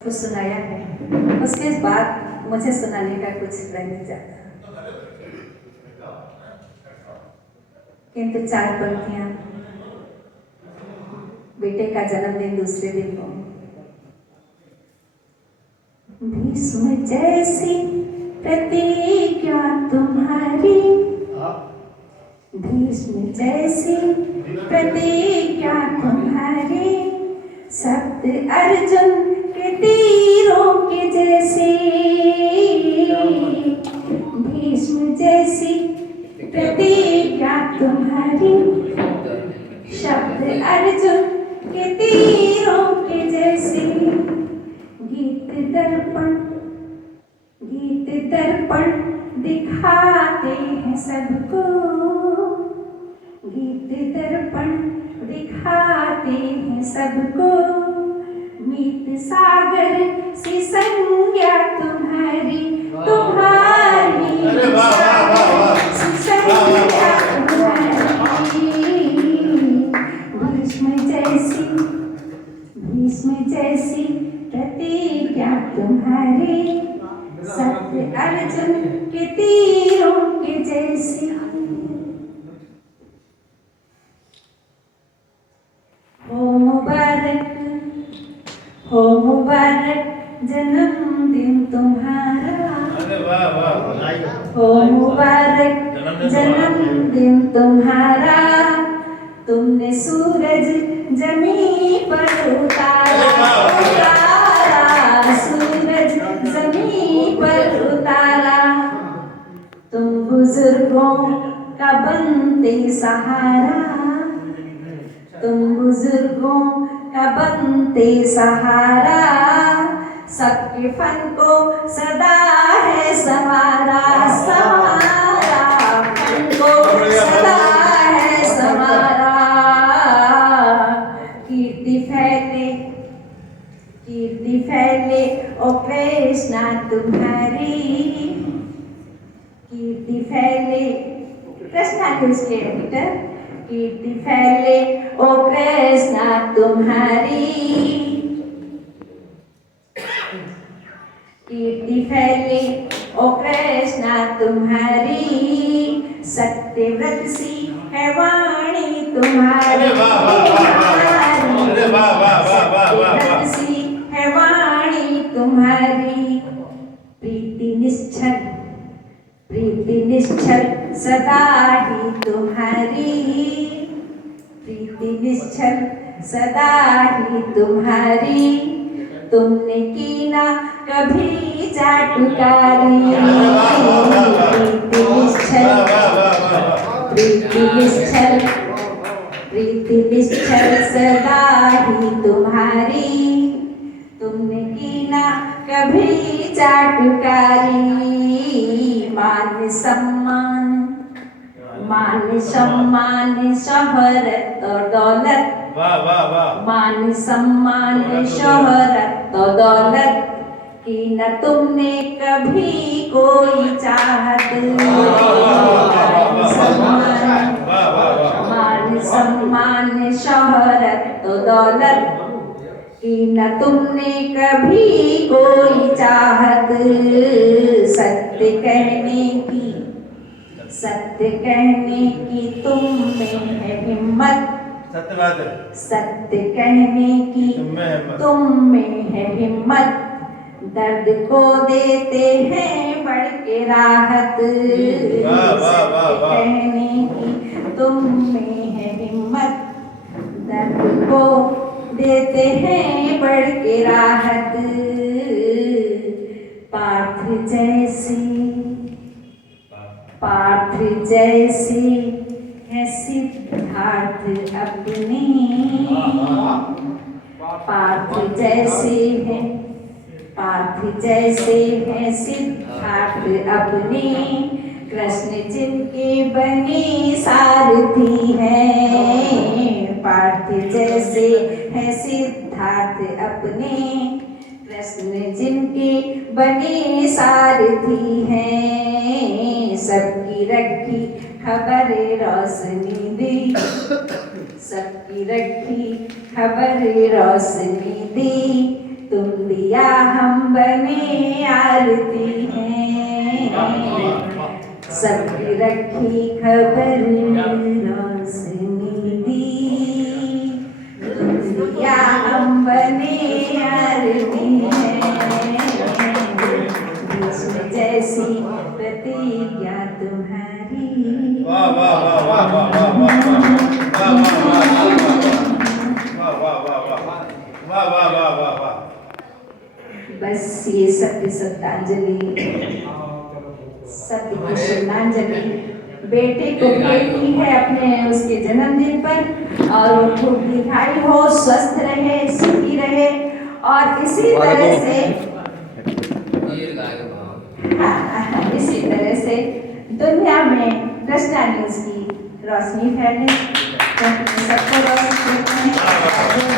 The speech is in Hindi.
कुछ सुनाया है, उसके बाद मुझे सुनाने का कुछ रह नहीं जाता। किंतु 4 पंक्तियां बेटे का जन्मदिन दूसरे दिन को। भीष्म जैसी प्रतिज्ञा तुम्हारी, भीष्म जैसी प्रतिज्ञा तुम्हारी, शब्द अर्जुन के तीरों के जैसे, भीष्म जैसी प्रतिज्ञा तुम्हारी, शब्द अर्जुन के तीरों के जैसे। गीत दर्पण दिखाते हैं सबको, गीत दर्पण दिखाते हैं सबको। मीत सागर सी संज्ञा तुम्हारी, तुम्हारी सी संज्ञा तुम्हारी। भीष्म जैसी प्रतिज्ञा तुम्हारी, सत्य अर्जुन के तीरों के जैसी। हो मुबारक जन्मदिन तुम्हारा, हो मुबारक जन्मदिन तुम्हारा। तुमने सूरज जमीन पर उतारा, सूरज जमीन पर उतारा। तुम बुजुर्गों का बनते सहारा, तुम बुजुर्गों का बनते सहारा। सबके फन को सदा है संवारा, संवारा फन को सदा है संवारा। कीर्ति फैले ओ कृष्णा तुम्हारी, कीर्ति फैले। कृष्णा की उसके बेटा, कीर्ति फैले ओ कृष्णा तुम्हारी, कीर्ति फैले ओ कृष्णा तुम्हारी। सत्यव्रत सी है वाणी तुम्हारी, सत्यव्रत सी है वाणी तुम्हारी। प्रीति निश्चल सदा ही तुम्हारी, प्रीति निश्चल सदा ही तुम्हारी। तुमने की ना कभी चाटुकारी, प्रीति निश्चल सदा ही तुम्हारी। तुमने की ना कभी चाटुकारी। मान सम्मान शोहरत और दौलत, मान सम्मान शोहरत और दौलत की न तुमने कभी कोई चाहत। मान सम्मान शोहरत और दौलत की न तुमने कभी कोई चाहत। सत्य कहने की तुम में है हिम्मत, सत्य कहने की तुम में है हिम्मत। दर्द को देते हैं बढ़ के राहत, सत्य कहने की तुम में है हिम्मत। दर्द को देते हैं बढ़ के राहत। पार्थ जैसे है सिद्धार्थ अपने, पार्थ जैसे है सिद्धार्थ अपने। कृष्ण जिनके बने सारथी हैं, पार्थ जैसे है सिद्धार्थ अपने। कृष्ण जिनके बने सारथी हैं। सबकी रखी खबर रोशनी दी, सबकी रखी खबर रोशनी दी। तुम दिया हम बने आरती हैं, सबकी रखी खबर रोशनी दी, तुम दिया हम बने आरती हैं, कृष्ण जैसी प्रतिज्ञा तुम्हारी। वाह वाह वाह वाह वाह वाह वाह वाह वाह वाह वाह वाह वाह। बस ये सत्य श्रद्धांजलि, सत्य की श्रद्धांजलि बेटे को भेजनी है अपने उसके जन्मदिन पर, और वो खूब दीर्घायु हो, स्वस्थ रहे, सुखी रहे, और इसी तरह से दुनिया में कृष्णा न्यूज़ की रोशनी फैले, सबको रोशनी देते हैं।